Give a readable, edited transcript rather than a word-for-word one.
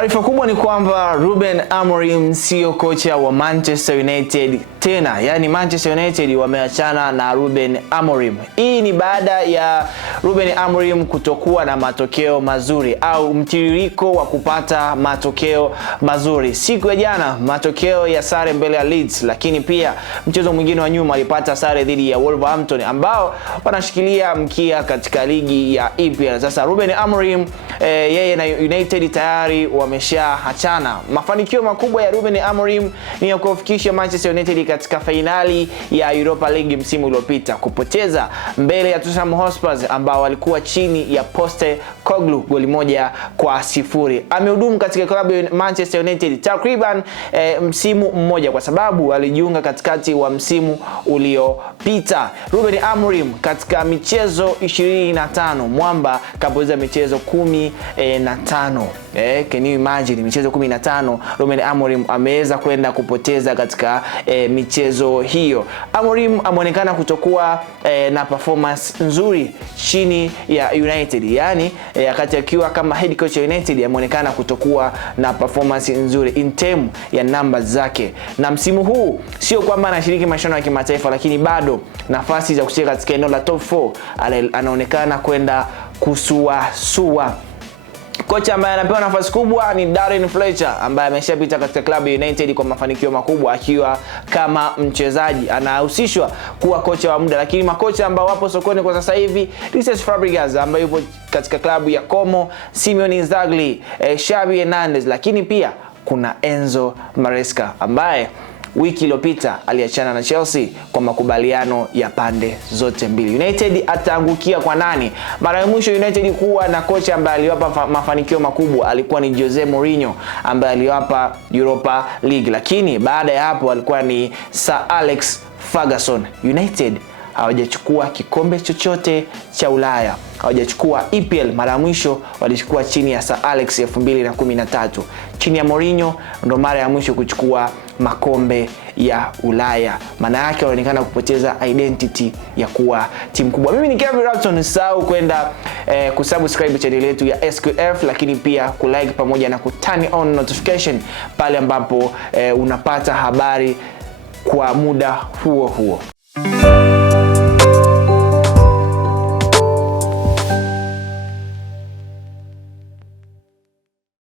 Taarifa kubwa ni kwamba Ruben Amorim sio kocha wa Manchester United tena. Yaani Manchester United wameachana na Ruben Amorim. Hii ni baada ya Ruben Amorim kutokuwa na matokeo mazuri au mtiririko wa kupata matokeo mazuri. Siku ya jana matokeo ya sare mbele ya Leeds, lakini pia mchezo mwingine wa nyuma alipata sare dhidi ya Wolverhampton ambao wanashikilia mkia katika ligi ya EPL. Sasa Ruben Amorim yeye na United tayari wameshaachana. Mafanikio makubwa ya Ruben Amorim ni ya kufikisha Manchester United katika finali ya Europa League msimu uliopita, kupoteza mbele ya Tottenham Hotspur ambao walikuwa chini ya Postecoglou goli 1-0. Amehudumu katika klabu ya Manchester United takriban msimu mmoja kwa sababu alijiunga katikati wa msimu uliopita. Ruben Amorim katika michezo 25 mwamba kapoteza michezo 15. Can you imagine, michezo 15 Ruben Amorim ameweza kwenda kupoteza katika michezo hiyo. Amorim ameonekana kutokuwa na performance nzuri chini ya United. Yaani wakati akiwa kama head coach ya United ameonekana kutokuwa na performance nzuri in term ya numbers zake. Na msimu huu sio kwamba anashiriki mashindano ya kimataifa, lakini bado nafasi za kucheza katika eneo la top 4 anaonekana kwenda kusuasua. Kocha ambaye anapewa nafasi kubwa ni Darren Fletcher ambaye ameshapita katika klabu ya United kwa mafanikio makubwa akiwa kama mchezaji. Anahusishwa kuwa kocha wa muda, lakini makocha ambao wapo sokoni kwa sasa hivi Cesc Fabregas ambaye yupo katika klabu ya Como, Simone Inzaghi, Xavi Hernandez, lakini pia kuna Enzo Maresca ambaye wiki iliyopita aliachana na Chelsea kwa makubaliano ya pande zote mbili. United ataangukia kwa nani? Mara ya mwisho United kuwa na kocha ambaye aliwapa mafanikio makubwa alikuwa ni Jose Mourinho ambaye aliwapa Europa League, lakini baada ya hapo alikuwa ni Sir Alex Ferguson. United hawajachukua kikombe chochote cha Ulaya, hawajachukua EPL. Mara mwisho walichukua chini ya Sir Alex 2013. Chini ya Mourinho ndo mara ya mwisho kuchukua makombe ya Ulaya. Maana yake wanaonekana kupoteza identity ya kuwa timu kubwa. Mimi ni Kevin Rapton, usahau kwenda kusubscribe channel yetu ya SQF, lakini pia kulike pamoja na kuturn on notification pale ambapo unapata habari kwa muda huo huo.